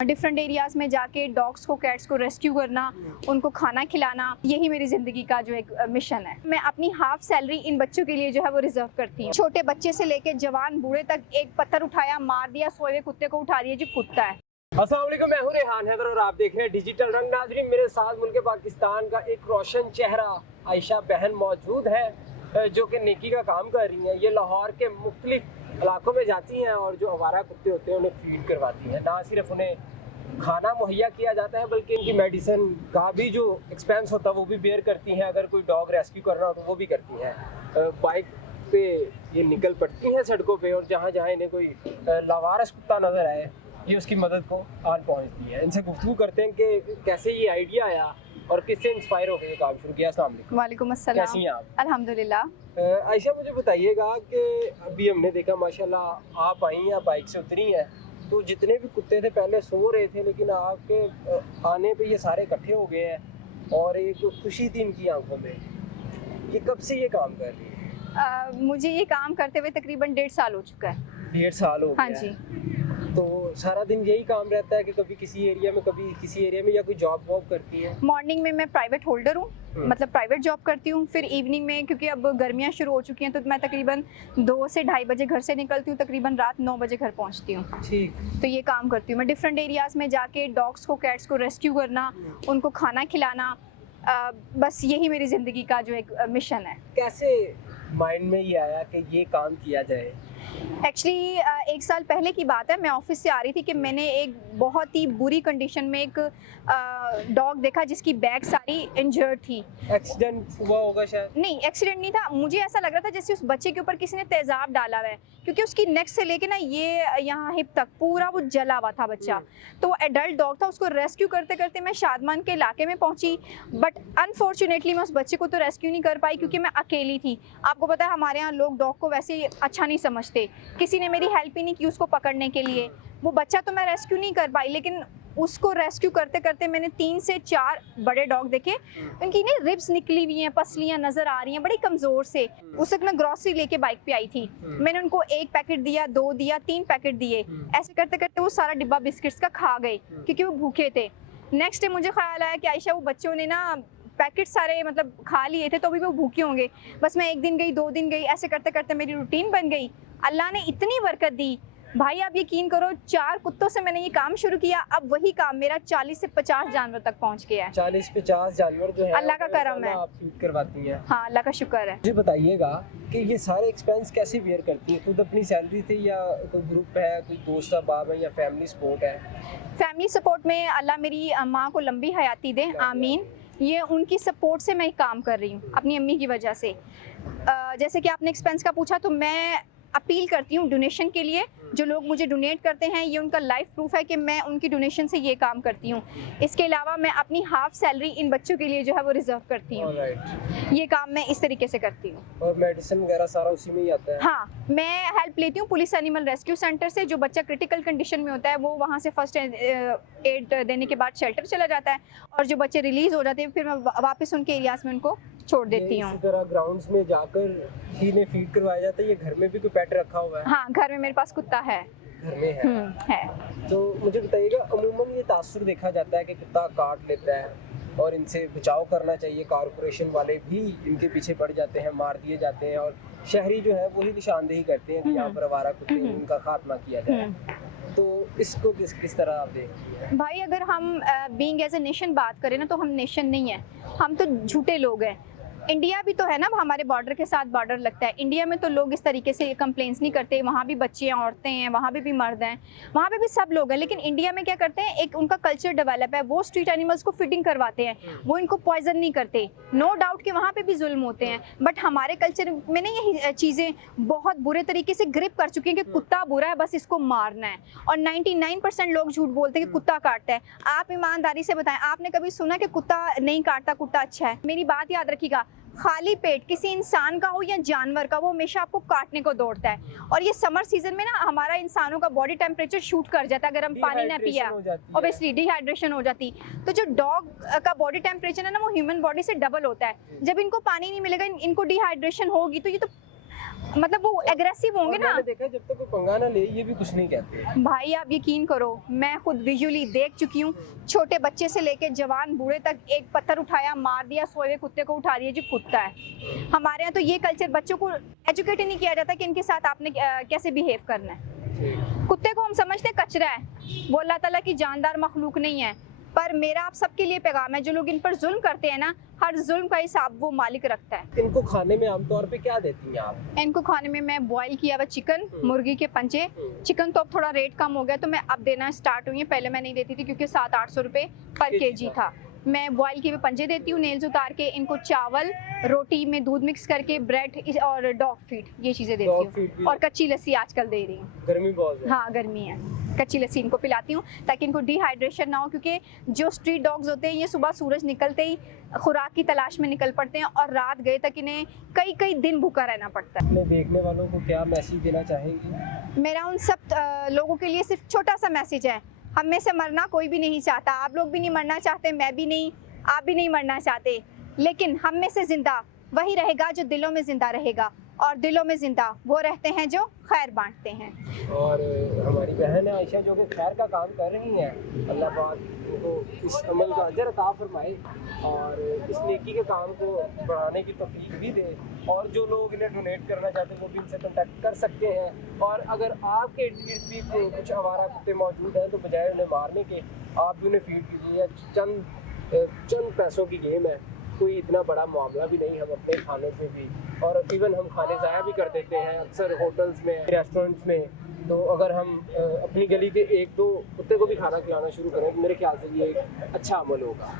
Different areas में जाके dogs को, कैट्स को रेस्क्यू करना, उनको खाना खिलाना, यही मेरी ज़िंदगी का जो एक मिशन है। मैं अपनी हाफ सैलरी इन बच्चों के लिए जो है वो रिजर्व करती हूँ। छोटे बच्चे से लेके जवान बूढ़े तक, एक पत्थर उठाया, मार दिया, सोए हुए कुत्ते को उठा दिया, जो कुत्ता है। अस्सलाम वालेकुम, मैं हूं रेहान हैदर और आप देख रहे हैं डिजिटल रंग। नाज़रीन, मेरे साथ मुल्क पाकिस्तान का एक रोशन चेहरा आयशा बहन मौजूद है जो कि नेकी का काम कर रही हैं। ये लाहौर के मुख्तलिफ इलाकों में जाती हैं और जो आवारा कुत्ते होते हैं उन्हें फीड करवाती हैं। ना सिर्फ उन्हें खाना मुहैया किया जाता है बल्कि इनकी मेडिसिन का भी जो एक्सपेंस होता है वो भी बेयर करती हैं। अगर कोई डॉग रेस्क्यू करना हो तो वो भी करती हैं। बाइक पे ये निकल पड़ती हैं सड़कों पे और जहाँ जहाँ इन्हें कोई लावारिस कुत्ता नज़र आए ये उसकी मदद को आन पहुँचती है। इनसे गुफ्तगू करते हैं कि कैसे ये आइडिया आया और किससे इंस्पायर होकर ये काम शुरू किया। अस्सलाम वालेकुम। वालेकुम अस्सलाम। कैसी हैं आप? अल्हम्दुलिल्लाह। आयशा, मुझे बताइएगा कि अभी हमने देखा माशाल्लाह आप आई हैं, बाइक से उतरी हैं, तो जितने भी कुत्ते थे पहले सो रहे थे लेकिन आपके आने पे ये सारे इकट्ठे हो गए हैं और एक खुशी थी इनकी आंखों में। ये कब से ये काम कर रही है? मुझे ये काम करते हुए तकरीबन 1.5 साल हो चुका है। 1.5 साल हो गया? हाँ जी। तो सारा दिन यही काम रहता है कि कभी किसी एरिया में कभी किसी एरिया में, या कोई जॉब वॉब करती है? मॉर्निंग में मैं प्राइवेट होल्डर हूँ, मतलब प्राइवेट जॉब करती हूँ। फिर इवनिंग में, क्योंकि अब गर्मियाँ शुरू हो चुकी हैं, तो मैं तकरीबन 2 से 2:30 बजे घर से निकलती हूँ, तकरीबन रात 9 बजे घर पहुँचती हूँ। ठीक। तो ये काम करती हूँ मैं। डिफरेंट एरियाज में जाके डॉग्स को, कैट्स को रेस्क्यू करना, उनको खाना खिलाना, बस यही मेरी ज़िंदगी का जो एक मिशन है। कैसे माइंड में ये आया कि ये काम किया जाए? एक्चुअली 1 साल पहले की बात है। मैं ऑफिस से आ रही थी कि मैंने एक बहुत ही बुरी कंडीशन में एक डॉग देखा जिसकी बैक सारी इंजर्ड थी। एक्सीडेंट हुआ होगा शायद? नहीं, एक्सीडेंट नहीं था। मुझे ऐसा लग रहा था जैसे उस बच्चे के ऊपर किसी ने तेजाब डाला हुआ है, क्योंकि उसकी नेक से लेके ना ये यहाँ हिप तक पूरा वो जला हुआ था बच्चा। तो वो एडल्ट डॉग था। उसको रेस्क्यू करते करते मैं शादमान के इलाके में पहुंची, बट अनफॉर्चुनेटली मैं उस बच्चे को तो रेस्क्यू नहीं कर पाई क्योंकि मैं अकेली थी। आपको पता है हमारे यहाँ लोग डॉग को वैसे अच्छा नहीं समझते। किसी ने मेरी हेल्प ही नहीं की उसको पकड़ने के लिए। वो बच्चा तो मैं रेस्क्यू नहीं कर पाई, लेकिन उसको रेस्क्यू करते करते मैंने 3 से 4 बड़े डॉग देखे। उनकी ना रिब्स निकली हुई हैं, पसलियाँ नज़र आ रही हैं, बड़ी कमज़ोर से। उस वक्त मैं ग्रॉसरी लेके बाइक पे आई थी। मैंने उनको 1 पैकेट दिया, 2 दिया, 3 पैकेट दिए। ऐसे करते करते वो सारा डिब्बा बिस्किट्स का खा गए क्योंकि वो भूखे थे। नेक्स्ट डे मुझे ख्याल आया कि आयशा, वो बच्चों ने ना पैकेट सारे मतलब खा लिए थे तो अभी वो भूखे होंगे। बस मैं 1 दिन गई, 2 दिन गई, ऐसे करते करते मेरी रूटीन बन गई। अल्लाह ने इतनी बरकत दी भाई, आप यकीन करो 4 कुत्तों से मैंने ये काम शुरू किया। अब वही काम मेरा 40 से 50 जानवर तक पहुंच गया है। 40-50 जानवर जो है अल्लाह का करम है। आप फीड करवाती हैं? हाँ, अल्लाह का शुक्र है। मुझे बताइएगा कि ये सारे एक्सपेंस कैसे बेयर करती है? खुद अपनी सैलरी से या कोई ग्रुप है, कोई दोस्त अहबाब है या फैमिली सपोर्ट है? फैमिली सपोर्ट में अल्लाह मेरी माँ को लंबी हयाती दे, आमीन। ये उनकी सपोर्ट से मैं काम कर रही हूँ, अपनी अम्मी की वजह से। जैसे कि आपने एक्सपेंस का पूछा, तो मैं अपील करती हूँ डोनेशन के लिए। जो लोग मुझे डोनेट करते हैं, ये उनका लाइफ प्रूफ है कि मैं उनकी डोनेशन से ये काम करती हूँ। इसके अलावा मैं अपनी हाफ सैलरी इन बच्चों के लिए जो है वो रिजर्व करती हूँ। ये काम मैं इस तरीके से करती हूँ। और मेडिसिन वगैरह सारा उसी में ही आता है? हाँ, मैं हेल्प लेती हूँ पुलिस एनिमल रेस्क्यू सेंटर से। जो बच्चा क्रिटिकल कंडीशन में होता है वो वहाँ से फर्स्ट एड देने के बाद शेल्टर चला जाता है, और जो बच्चे रिलीज हो जाते हैं फिर मैं वापस उनके एरियाज में उनको छोड़ देती हूँ। इसी तरह ग्राउंड्स में जाकर ही ने फीड करवाया जाता है? ये घर में भी कोई पेट रखा हुआ है? हाँ, घर में मेरे पास कुत्ता है। घर में है। तो मुझे बताइएगा, अमूमन ये तासुर देखा जाता है कि कुत्ता काट लेता है और इनसे बचाव करना चाहिए। कारपोरेशन वाले भी इनके पीछे पड़ जाते हैं, मार दिए जाते हैं, और शहरी जो है वही निशानदेही करते हैं कि यहाँ पर आवारा कुत्ते हैं, उनका खात्मा किया जाए। तो इसको किस तरह आप देखती हैं? भाई, अगर हम बीइंग एज ए नेशन बात करें ना, तो हम नेशन नहीं है, हम तो झूठे लोग हैं। इंडिया भी तो है ना, हमारे बॉर्डर के साथ बॉर्डर लगता है। इंडिया में तो लोग इस तरीके से कंप्लेंट्स नहीं करते। वहाँ भी बच्चे हैं, औरतें हैं, वहाँ भी मर्द हैं, वहाँ पे भी सब लोग हैं। लेकिन इंडिया में क्या करते हैं, एक उनका कल्चर डेवलप है। वो स्ट्रीट एनिमल्स को फीडिंग करवाते हैं, वो इनको पॉइजन नहीं करते। नो डाउट कि वहाँ पे भी जुल्म होते हैं, बट हमारे कल्चर में ना यही चीज़ें बहुत बुरे तरीके से ग्रिप कर चुकी हैं कि कुत्ता बुरा है, बस इसको मारना है। और 99% लोग झूठ बोलते हैं कि कुत्ता काटता है। आप ईमानदारी से बताएं, आपने कभी सुना कि कुत्ता नहीं काटता, कुत्ता अच्छा है? मेरी बात याद रखिएगा, खाली पेट किसी इंसान का हो या जानवर का, वो हमेशा आपको काटने को दौड़ता है। और ये समर सीजन में ना हमारा इंसानों का बॉडी टेम्परेचर शूट कर जाता है अगर हम पानी ना पिया, ऑब्वियसली डिहाइड्रेशन हो जाती। तो जो डॉग का बॉडी टेम्परेचर है ना, वो ह्यूमन बॉडी से डबल होता है। जब इनको पानी नहीं मिलेगा, इनको डिहाइड्रेशन होगी, तो ये तो मतलब वो एग्रेसिव होंगे और ना। मैंने देखा जब तक कोई पंगा ना ले ये भी कुछ नहीं कहते। भाई आप यकीन करो, मैं खुद विजुअली देख चुकी हूँ, छोटे बच्चे से लेके जवान बूढ़े तक, एक पत्थर उठाया मार दिया, सोए हुए कुत्ते को उठा दिया जी कुत्ता है। हमारे यहाँ तो ये कल्चर बच्चों को एजुकेट ही नहीं किया जाता कि इनके साथ आपने कैसे बिहेव करना है। कुत्ते को हम समझते कचरा है, वो अल्लाह ताला की जानदार मखलूक नहीं है। पर मेरा आप सबके लिए पैगाम है, जो लोग इन पर जुल्म करते हैं ना, हर जुल्म का हिसाब वो मालिक रखता है। इनको खाने में आमतौर पे क्या देती हैं आप? इनको खाने में मैं बॉईल किया हुआ चिकन, मुर्गी के पंजे। चिकन तो अब थोड़ा रेट कम हो गया तो मैं अब देना स्टार्ट हुई है, पहले मैं नहीं देती थी क्योंकि 700-800 रुपये पर केजी था। मैं बॉईल किए हुए पंजे देती हूँ, नेल्स उतार के। इनको चावल रोटी में दूध मिक्स करके, ब्रेड और डॉग फीड, ये चीज़ें Dog देती feed भी। हूँ। और कच्ची लस्सी आजकल दे रही हूँ। गर्मी बहुत है। हाँ गर्मी है, कच्ची लस्सी इनको पिलाती हूँ ताकि इनको डिहाइड्रेशन ना हो, क्योंकि जो स्ट्रीट डॉग्स होते हैं ये सुबह सूरज निकलते ही खुराक की तलाश में निकल पड़ते हैं और रात गए तक इन्हें कई कई दिन भूखा रहना पड़ता है। अपने देखने वालों को क्या मैसेज देना चाहेंगी? मेरा उन सब लोगों के लिए सिर्फ छोटा सा मैसेज है, हम में से मरना कोई भी नहीं चाहता, आप लोग भी नहीं मरना चाहते, मैं भी नहीं, आप भी नहीं मरना चाहते, लेकिन हम में से जिंदा वही रहेगा जो दिलों में जिंदा रहेगा, और दिलों में जिंदा वो रहते हैं जो खैर बांटते हैं। और हमारी बहन है आयशा जो कि खैर का काम कर रही हैं, अल्लाह पाक उनको इस अमल का अजर अता फरमाए और इस नेकी के काम को बढ़ाने की तौफीक भी दे। और जो लोग इन्हें डोनेट करना चाहते हैं वो भी इनसे कॉन्टैक्ट कर सकते हैं। और अगर आपके इर्द गिर्द भी कुछ आवारा कुत्ते मौजूद हैं तो बजाय उन्हें मारने के आप भी उन्हें फीड कीजिए। चंद पैसों की गेम है, कोई इतना बड़ा मामला भी नहीं। हम अपने खाने पे भी, और इवन हम खाने ज़ाया भी कर देते हैं अक्सर होटल्स में, रेस्टोरेंट्स में। तो अगर हम अपनी गली के 1-2 कुत्ते को भी खाना खिलाना शुरू करें तो मेरे ख्याल से ये एक अच्छा अमल होगा।